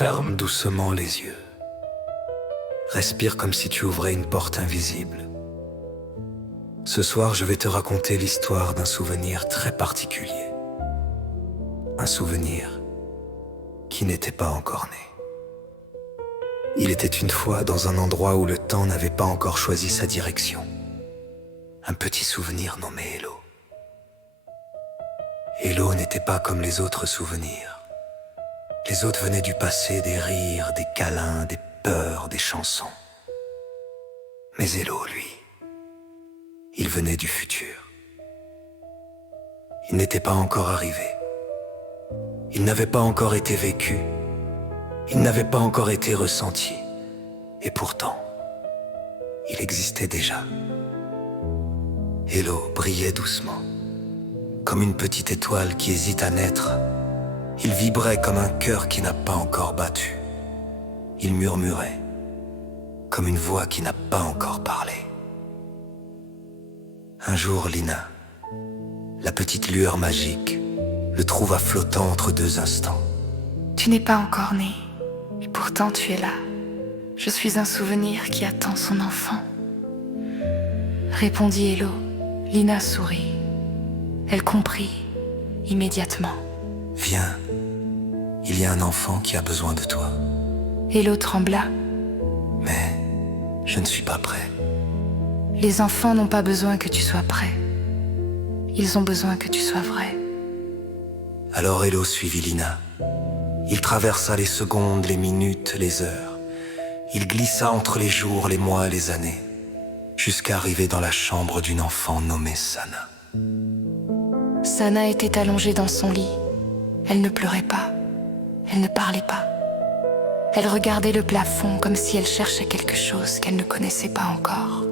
Ferme doucement les yeux. Respire comme si tu ouvrais une porte invisible. Ce soir, je vais te raconter l'histoire d'un souvenir très particulier. Un souvenir qui n'était pas encore né. Il était une fois dans un endroit où le temps n'avait pas encore choisi sa direction. Un petit souvenir nommé Hello. Hello n'était pas comme les autres souvenirs. Les autres venaient du passé, des rires, des câlins, des peurs, des chansons. Mais Hello, lui, il venait du futur. Il n'était pas encore arrivé. Il n'avait pas encore été vécu. Il n'avait pas encore été ressenti. Et pourtant, il existait déjà. Hello brillait doucement, comme une petite étoile qui hésite à naître. Il vibrait comme un cœur qui n'a pas encore battu. Il murmurait, comme une voix qui n'a pas encore parlé. Un jour, Lina, la petite lueur magique, le trouva flottant entre deux instants. Tu n'es pas encore né, et pourtant tu es là. Je suis un souvenir qui attend son enfant. Répondit Hello. Lina sourit. Elle comprit immédiatement. Viens, il y a un enfant qui a besoin de toi. Hello trembla. Mais je ne suis pas prêt. Les enfants n'ont pas besoin que tu sois prêt. Ils ont besoin que tu sois vrai. Alors Hello suivit Lina. Il traversa les secondes, les minutes, les heures. Il glissa entre les jours, les mois, les années, jusqu'à arriver dans la chambre d'une enfant nommée Sana. Sana était allongée dans son lit. Elle ne pleurait pas. Elle ne parlait pas. Elle regardait le plafond comme si elle cherchait quelque chose qu'elle ne connaissait pas encore.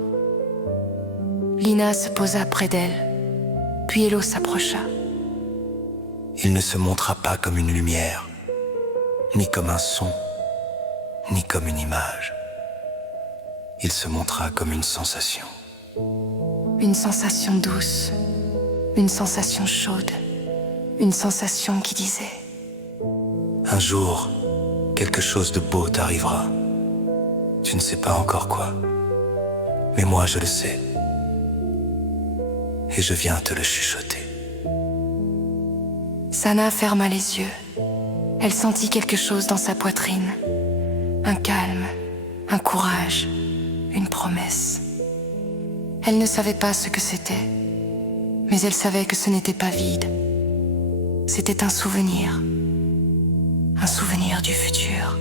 Lina se posa près d'elle, puis Hello s'approcha. Il ne se montra pas comme une lumière, ni comme un son, ni comme une image. Il se montra comme une sensation. Une sensation douce, une sensation chaude, une sensation qui disait « Un jour, quelque chose de beau t'arrivera. Tu ne sais pas encore quoi, mais moi je le sais. Et je viens te le chuchoter. » Sana ferma les yeux. Elle sentit quelque chose dans sa poitrine. Un calme, un courage, une promesse. Elle ne savait pas ce que c'était, mais elle savait que ce n'était pas vide. C'était un souvenir du futur.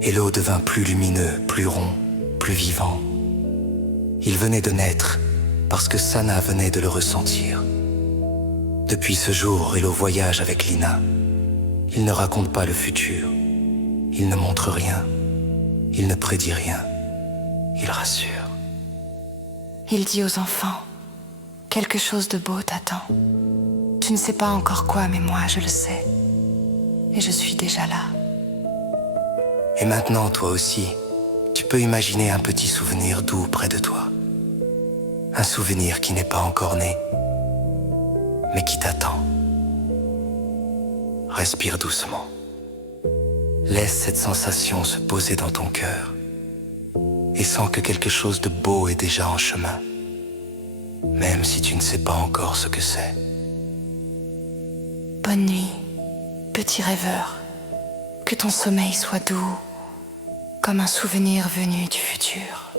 Hello devint plus lumineux, plus rond, plus vivant. Il venait de naître parce que Sana venait de le ressentir. Depuis ce jour, Hello voyage avec Lina. Il ne raconte pas le futur. Il ne montre rien. Il ne prédit rien. Il rassure. Il dit aux enfants, quelque chose de beau t'attend. Tu ne sais pas encore quoi, mais moi je le sais. Et je suis déjà là. Et maintenant, toi aussi, tu peux imaginer un petit souvenir doux près de toi. Un souvenir qui n'est pas encore né, mais qui t'attend. Respire doucement. Laisse cette sensation se poser dans ton cœur et sens que quelque chose de beau est déjà en chemin, même si tu ne sais pas encore ce que c'est. Bonne nuit, petit rêveur. Que ton sommeil soit doux, comme un souvenir venu du futur.